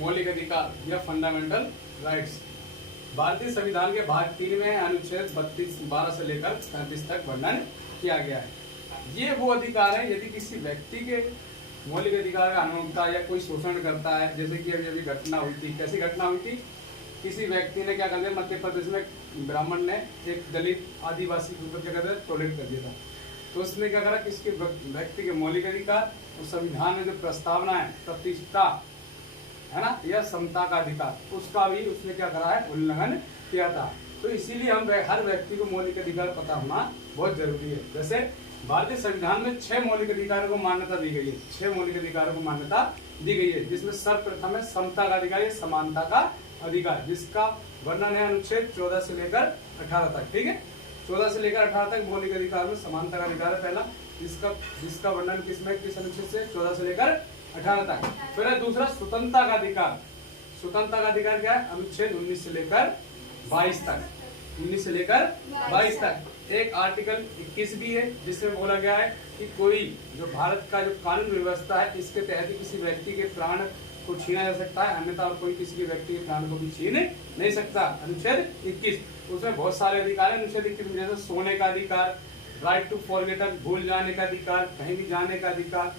मौलिक अधिकार या फंडामेंटल राइट्स भारतीय संविधान के भाग 3 में अनुच्छेद 32 से लेकर 35 तक वर्णन किया गया है। ये वो अधिकार है यदि किसी व्यक्ति के मौलिक अधिकार का हनन होता है या कोई शोषण करता है, जैसे कि अभी घटना हुई थी। कैसी घटना हुई थी? किसी व्यक्ति ने क्या कर दिया, मध्य प्रदेश में ब्राह्मण ने एक दलित आदिवासी के ऊपर क्या कर दिया, टॉयलेट कर दिया था। तो उसने क्या करा कि इसके व्यक्ति के मौलिक अधिकार और संविधान में जो प्रस्तावना है प्रतिष्ठा है ना, यह समता का अधिकार, उसका भी उसने क्या करा है, उल्लंघन किया था। तो इसीलिए हम हर व्यक्ति को मौलिक अधिकार पता होना बहुत जरूरी है। जैसे भारतीय संविधान में 6 मौलिक अधिकारों को मान्यता दी गई है, 6 मौलिक अधिकारों को मान्यता दी गई है, जिसमें सर्वप्रथम है समता का अधिकार या समानता का अधिकार, जिसका वर्णन है अनुच्छेद 14 से लेकर 18 तक। ठीक है, 14 से लेकर 18 तक मौलिक अधिकार में समानता का अधिकार है पहला, जिसका वर्णन किस अनुच्छेद से 14 से लेकर 18 तक। फिर है दूसरा स्वतंत्रता का अधिकार। स्वतंत्रता का अधिकार क्या है? अनुच्छेद 19 से लेकर 22 तक, 19 से लेकर 22 तक। एक आर्टिकल 21 भी है जिसमें बोला गया है कि कोई जो भारत का जो कानून व्यवस्था है इसके तहत किसी व्यक्ति के प्राण को छीना जा सकता है, अन्यथा और कोई किसी के व्यक्ति के प्राण को भी छीन नहीं सकता। अनुच्छेद 21 उसमें बहुत सारे अधिकार है। अनुच्छेद 21 में जैसे सोने का अधिकार, राइट टू फॉरगेटन भूल जाने का अधिकार, कहीं भी जाने का अधिकार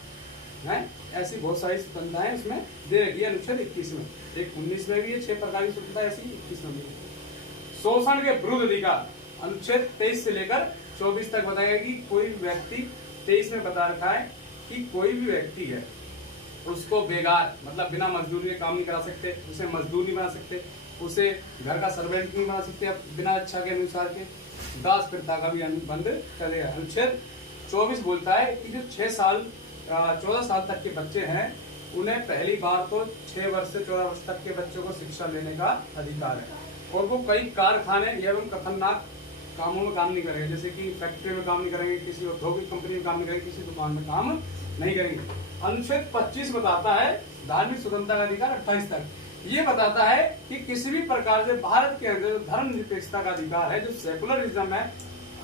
है, ऐसी बहुत सारी स्वतंत्रताएं उसमें दे रखी है अनुच्छेद 21 में। एक 19 में भी है 6 प्रकार की स्वतंत्रता, ऐसी 21 में भी है। शोषण के विरुद्ध अधिकार अनुच्छेद 23 से लेकर 24 तक बताया कि कोई व्यक्ति 23 में बता रखा है कि कोई भी व्यक्ति है उसको बेगार मतलब बिना मजदूरी के काम नहीं करा सकते, उसे मजदूर नहीं बना सकते, उसे घर का सर्वेंट नहीं बना सकते बिना इच्छा के अनुसार के, दास प्रथा का भी बंद कर दिया। अनुच्छेद 24 बोलता है कि जो 14 साल तक के बच्चे हैं उन्हें पहली बार तो 6 वर्ष से 14 वर्ष तक के बच्चों को शिक्षा लेने का अधिकार है, और वो कई कारखाने एवं खतरनाक कामों में काम नहीं करेंगे, जैसे कि फैक्ट्री में काम नहीं करेंगे, किसी औद्योगिक कंपनी में काम नहीं करेंगे, किसी दुकान में काम नहीं करेंगे। अनुच्छेद 25 बताता है धार्मिक स्वतंत्रता का अधिकार 28 तक। ये बताता है कि किसी भी प्रकार से भारत के अंदर धर्मनिरपेक्षता का अधिकार है, जो सेकुलरिज्म है,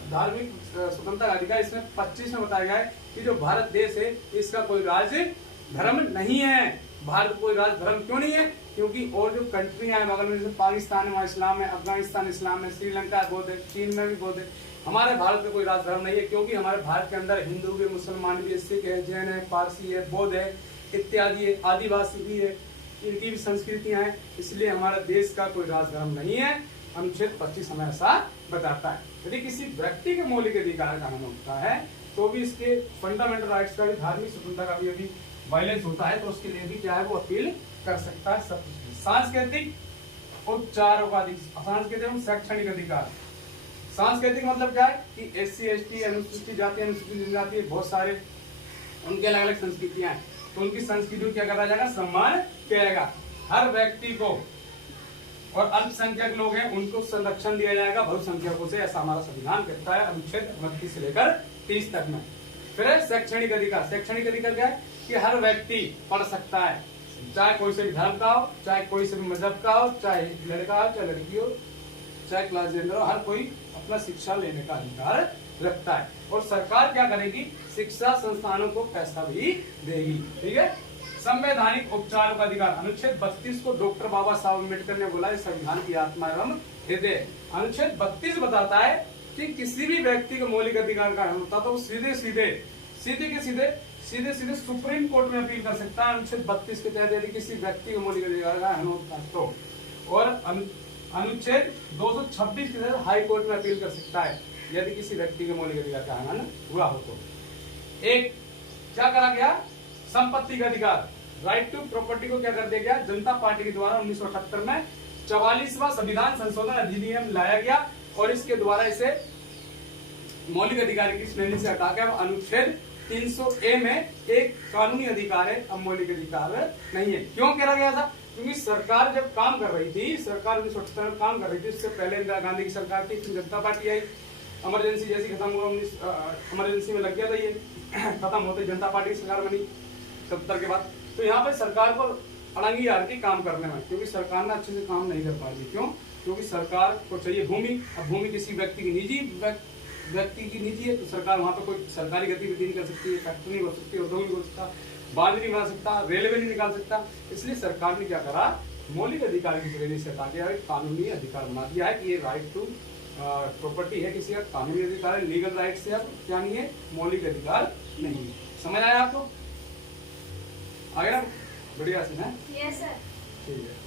धार्मिक स्वतंत्रता का अधिकार इसमें 25 में बताया गया है कि जो भारत देश है इसका कोई राज्य धर्म नहीं है। भारत कोई राज धर्म क्यों नहीं है? क्योंकि और जो कंट्रियां हैं बगल में, जैसे पाकिस्तान में वहाँ इस्लाम है, अफगानिस्तान इस्लाम है, श्रीलंका बौद्ध है, चीन में भी बौद्ध है। हमारे भारत में कोई राज धर्म नहीं है, क्योंकि हमारे भारत के अंदर हिंदू भी, मुसलमान भी, सिख है, जैन है, पारसी है, बौद्ध है इत्यादि है, आदिवासी भी है, इनकी भी संस्कृतियां हैं, इसलिए हमारे देश का कोई राज धर्म नहीं है। अनुच्छेद 25 हमें ऐसा बताता है। यदि किसी व्यक्ति के मौलिक अधिकार का हनन होता है तो भी इसके फंडामेंटल राइट्स का भी, धार्मिक स्वतंत्रता का भी यदि वायलेंस होता है तो उसके लिए भी क्या है, वो अपील कर सकता है। सब सांस्कृतिक उपचारों का अधिकार, सांस्कृतिक एवं शैक्षणिक अधिकार। सांस्कृतिक मतलब क्या है कि SC ST अनुसूचित जाति, अनुसूचित जनजाति, बहुत सारे उनके अलग अलग संस्कृतियां हैं, तो उनकी संस्कृति को क्या करा जाएगा, सम्मान किया जाएगा। हर व्यक्ति को, और अल्पसंख्यक लोग हैं उनको संरक्षण दिया जाएगा बहुसंख्यकों से, ऐसा हमारा संविधान कहता है अनुच्छेद 29 से लेकर 30 तक में। फिर है शैक्षणिक अधिकार। शैक्षणिक अधिकार क्या है कि हर व्यक्ति पढ़ सकता है, चाहे कोई से भी धर्म का हो, चाहे कोई से भी मजहब का हो, चाहे लड़का हो चाहे लड़की हो, चाहे क्लास जेंडर हो, हर कोई अपना शिक्षा लेने का अधिकार रखता है। और सरकार क्या करेगी, शिक्षा संस्थानों को पैसा भी देगी। ठीक है। संवैधानिक उपचार का अधिकार। अनुच्छेद 32 को डॉक्टर बाबा साहब अम्बेडकर ने बोला है संविधान की आत्मा एवं हृदय। अनुच्छेद 32 बताता है कि किसी भी व्यक्ति को मौलिक अधिकार का हनन होता तो सीधे सुप्रीम कोर्ट में अपील कर सकता है। अनुच्छेद 32 के तहत यदि किसी व्यक्ति को मौलिक अधिकार का हनन होता तो, और अनुच्छेद 226 के तहत हाई कोर्ट में अपील कर सकता है यदि किसी व्यक्ति के मौलिक अधिकार का हनन हुआ हो तो। एक क्या करा गया, संपत्ति का अधिकार, राइट टू प्रॉपर्टी को क्या कर दिया गया, जनता पार्टी के द्वारा 1978 में 44वां संविधान संशोधन अधिनियम लाया गया, और इसके द्वारा इसे मौलिक अधिकार की श्रेणी से हटा कर अनुच्छेद 300A में एक कानूनी अधिकार है, अब मौलिक अधिकार नहीं है। क्यों करा गया था? क्योंकि सरकार जब काम कर रही थी, सरकार 1978 में काम कर रही थी, उससे पहले इंदिरा गांधी की सरकार थी, फिर जनता पार्टी आई, इमरजेंसी जैसी खत्म हुआ, इमरजेंसी में लग गया था, ये खत्म होते जनता पार्टी की सरकार बनी 70 के बाद। तो यहाँ पे सरकार को अड़ंगी आ रही थी काम करने में, क्योंकि सरकार ने अच्छे से काम नहीं कर पा रही। क्यों? क्योंकि सरकार को चाहिए भूमि, अब भूमि किसी व्यक्ति की निजी है, तो सरकार वहाँ पे कोई सरकारी गतिविधि नहीं कर सकती है, फैक्ट्री नहीं हो सकती, उद्योग नहीं हो सकता, बांध नहीं बना सकता, रेलवे नहीं निकाल सकता। इसलिए सरकार ने क्या करा, मौलिक अधिकार की श्रेणी से हटा के एक कानूनी अधिकार बना दिया है कि ये राइट टू प्रॉपर्टी है, किसी का कानूनी अधिकार है, लीगल राइट से अब क्या नहीं है, मौलिक अधिकार नहीं है। समझ आया आपको? आ गया? बढ़िया से है। Yes sir. ठीक है।